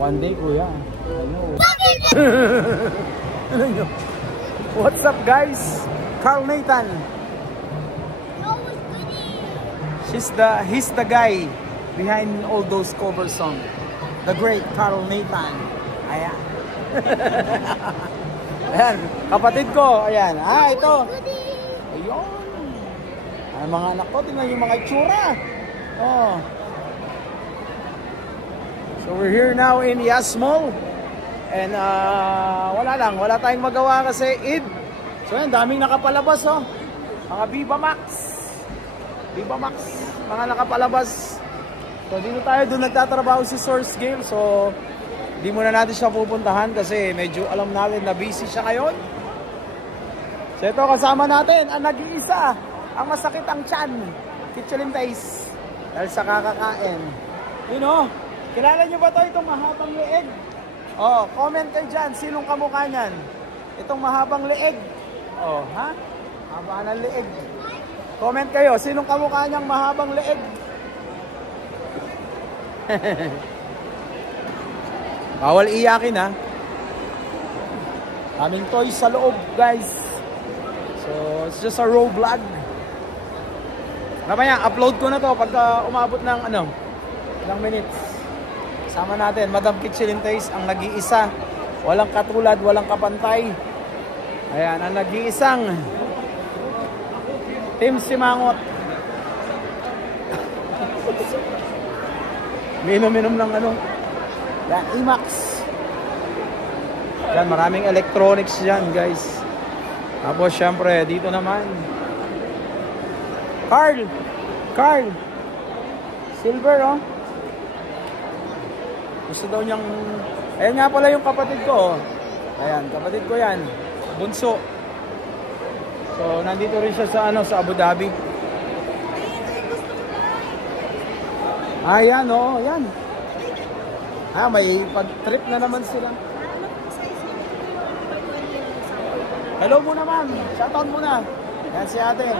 One day, kuya. Ano? What's up, guys? Carl Nathan. He's the guy behind all those cover songs. The great Carl Nathan. Ayan. Ayan, kapatid ko. Ayan. Ito. Ayun. Ang mga anak ko, tingnan yung mga itsura. Oh. So we're here now in Yas Mall. And wala tayong magawa kasi Eid. So yan, daming nakapalabas, oh. Mga Viva Max. Viva Max, mga nakapalabas. So dito tayo, doon nagtatrabaho si Source Game. So di muna natin siya pupuntahan kasi medyo alam natin na busy siya ngayon. So ito, kasama natin ang nag-iisa, ang masakit ang tiyan, Kitchelim Taste, dahil sa kakakain. You know, kilala nyo ba ito, itong mahabang leeg? Oh, comment kayo dyan, sinong kamukha niyan? Itong mahabang leeg. Oh, ha? Haba ng leeg. Comment kayo, sinong kamukha niyang mahabang leeg? Bawal iyakin, ha? Aming toys sa loob, guys. So, it's just a raw vlog. Mamaya, upload ko na to pagka umabot ng ilang minutes. Sama natin, Madam Kitchelim Taste, ang nag-iisa. Walang katulad, walang kapantay. Ayan, ang nag-iisang Team Simangot. Minom-minom ng yan, IMAX. Yan, maraming electronics dyan, guys. Tapos, syempre, dito naman. Carl. Silver, oh. Gusto daw niyang... Ayan nga pala yung kapatid ko, oh. Ayan, kapatid ko yan. Bunso. So, nandito rin siya sa Abu Dhabi. Ayan, oh, yan. May pag-trip na naman sila. Hello muna, ma'am. Shoutout muna. Yan si ate.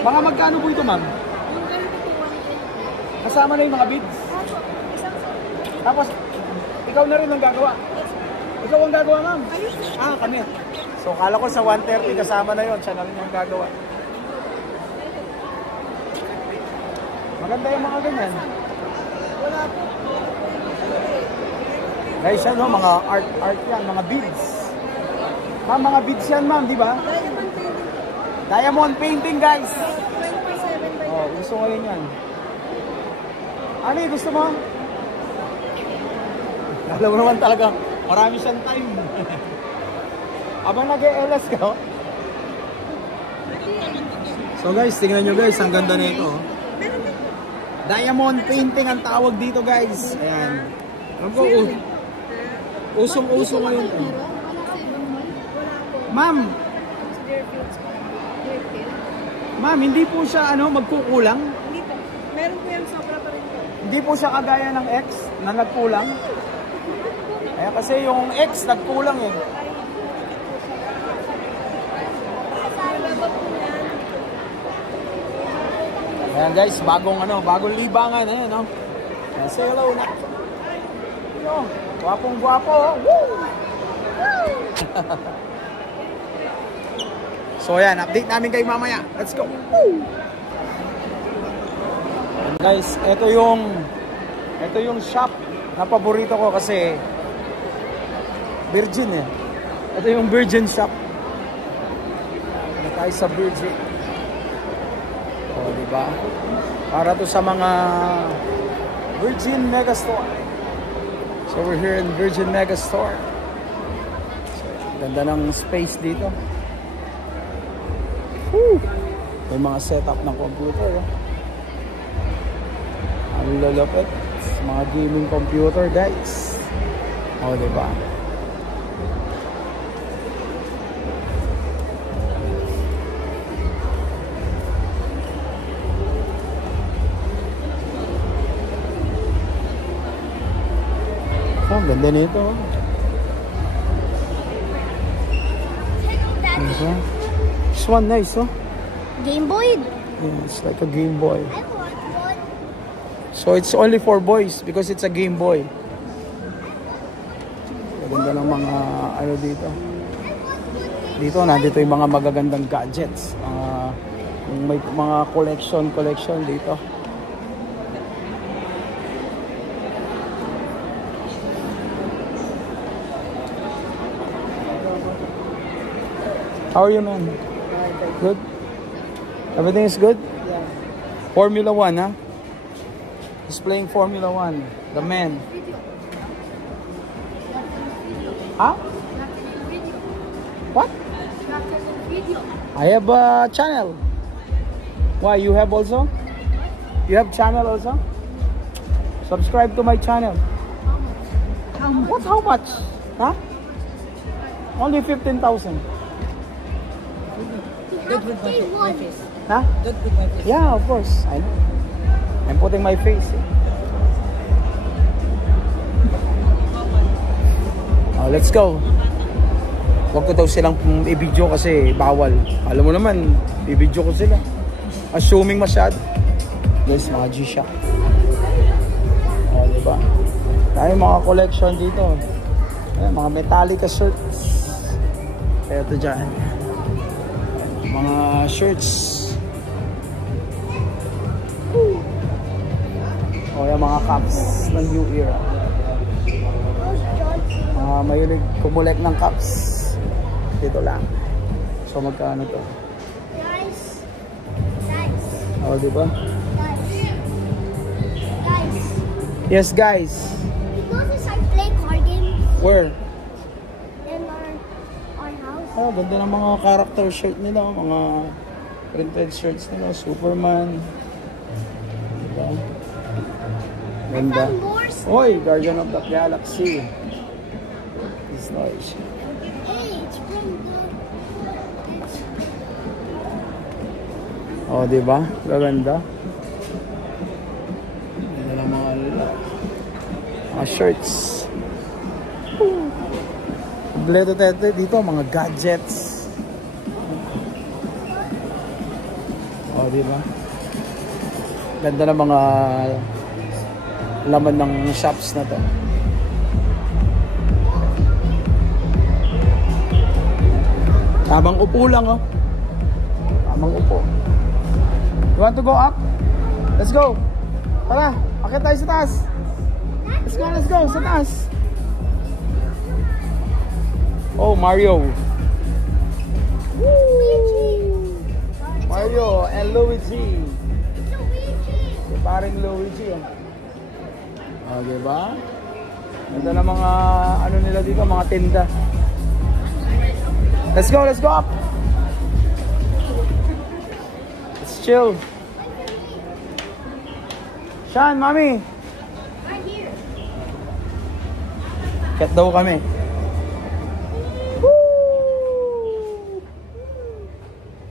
Mga magkano po ito, ma'am? Kasama na yung mga beads. Tapos, ikaw na rin ang gagawa. Ikaw ang gagawa, ma'am. Kami. So, kala ko sa 130 kasama na yon, siya na rin ang gagawa. Maganda yung mga ganyan. Wala po. Guys, yan, no? Mga art yan, mga beads. Ma'am, mga beads yan, ma'am, di ba? Diamond painting, guys. 27 by gusto ko rin yan. Ani, gusto mo? Alam mo naman talaga, marami siyang time. Abang nag-e-LS ka, oh. So guys, tingnan nyo guys, ang ganda nito. Diamond painting ang tawag dito, guys. Ayan. Alam ko, usong-usong ngayon. Ma'am, hindi po siya magkukulang? Hindi po. Meron po yung sobra pa rin po. Hindi po siya kagaya ng X na nagkulang? Ayan, kasi yung X nagkulang eh. Ayan guys, bagong libangan. Ayan, no? Say hello na. Gwapong-gwapo. Woo! So ayan, update namin kayo mamaya. Let's go. Woo! And guys, ito yung shop na paborito ko kasi Virgin eh. Ito yung Virgin shop. Ano tayo sa Virgin? Diba? Para to sa mga Virgin Megastore. So we're here in Virgin Megastore. So, ganda ng space dito. Woo! May mga setup ng computer. Ang lalapit. Mga gaming computer, guys. Diba? Ang ganda nito. This one nice, oh. Game Boy. Yeah, it's like a Game Boy. I want one. So it's only for boys because it's a Game Boy. Maganda ng mga ano dito. Dito nandito yung mga magagandang gadgets. May mga collection dito. How are you, man? Good? Everything is good? Yeah. Formula 1, huh? He's playing Formula 1. The man. Huh? What? I have a channel. Why? You have also? You have channel also? Subscribe to my channel. What? How much? Huh? Only 15,000. Good with my face. Huh? Good with my face. Yeah, of course. I know. I'm putting my face. Oh, let's go. Huwag ko daw silang i-video kasi bawal. Alam mo naman, i-video ko sila. Assuming masyado. Guys, mga G-Shock. Oh, diba? Tayo mga collection dito. Ayan, mga Metallica shirts. Kaya ito dyan. Mga shirts. O yan, mga cups ng New Era. Mahilig kumulek ng cups. Dito lang. So magkano to? Guys. O, diba? Guys. Yes, guys. You notice I play card games Where? in our house? Oh, ganda ng mga character shirt nila. Mga printed shirts nila. Superman. Diba? Ganda. I found more stuff. Oy, Guardian of the Galaxy. It's nice. Hey, it's from Oh, diba? Gaganda. Ganda ng mga shirts. Kompleto tayo dito, mga gadgets. Oh, diba? Ganda ng mga laman ng shops na to. Tamang upo lang, oh. Tamang upo. You want to go up? Let's go. Tara, akit tayo sa taas. Let's go, sa taas. Oh, Mario. Mario and Luigi. Si paring Luigi, oh. Oh, diba? Ganda na mga ano nila dito, mga tinda. Let's go up. Let's chill. Sean, Mommy. right here. Kat daw kami.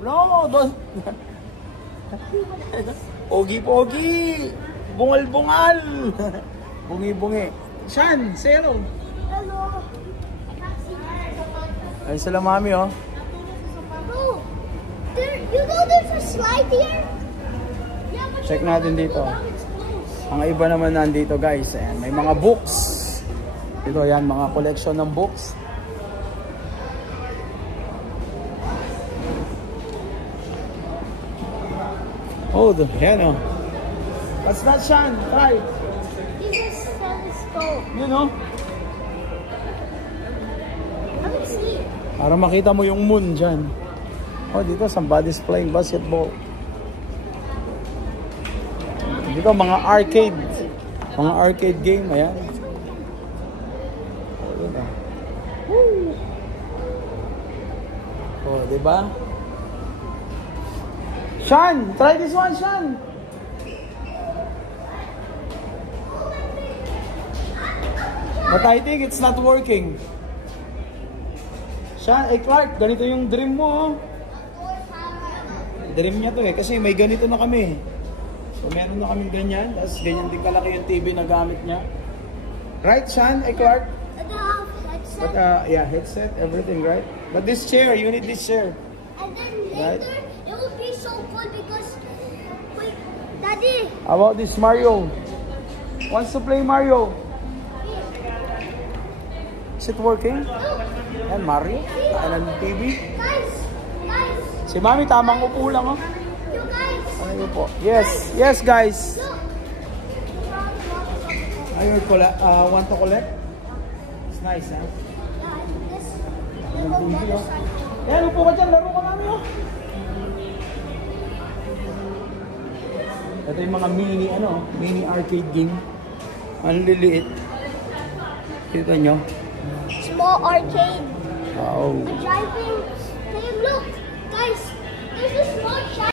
No, don't. Pogi-pogi. Bungal-bungal. Bungi-bungi. Sean, zero. Hello. Ayun sila, Mami, oh. Bro, you know there's a slide here? Yeah, but Check natin dito. it's closed. Ang iba naman nandito, guys. Ayan, may mga books. Ito, yan, mga collection ng books. Oh, yan, oh. What's that, Sean? Try. This is a telescope. You know? I can see it. Para makita mo yung moon dyan. Oh, dito, somebody's playing basketball. Dito, mga arcade. Mga arcade game, ayan. Oh, diba? Oh, diba? Sean, try this one, Sean. But I think it's not working. Sean, Clark, ganito yung dream mo, oh. Dream niya to eh, kasi may ganito na kami. So meron na kami ganyan, tapos ganyan din kalaki yung TV na gamit niya. Right, Sean, Clark? And the headset. But yeah, headset, everything, right? But this chair, you need this chair. And then Right. later, it will be so cool because How about this Mario? Wants to play Mario? Is it working? Yan, Mario. Kailan ng TV? Guys! Si Mami, tamang upo lang, oh. You guys! Ano po? Yes. Yes, guys. Look! Want to collect? It's nice, huh? This little motorcycle. Yan, upo ka dyan. Laro ka namin, oh. Ito yung mga mini arcade game. Ang liliit. Kita nyo? Small arcade. Wow. A driving. Hey, look! Guys! There's a small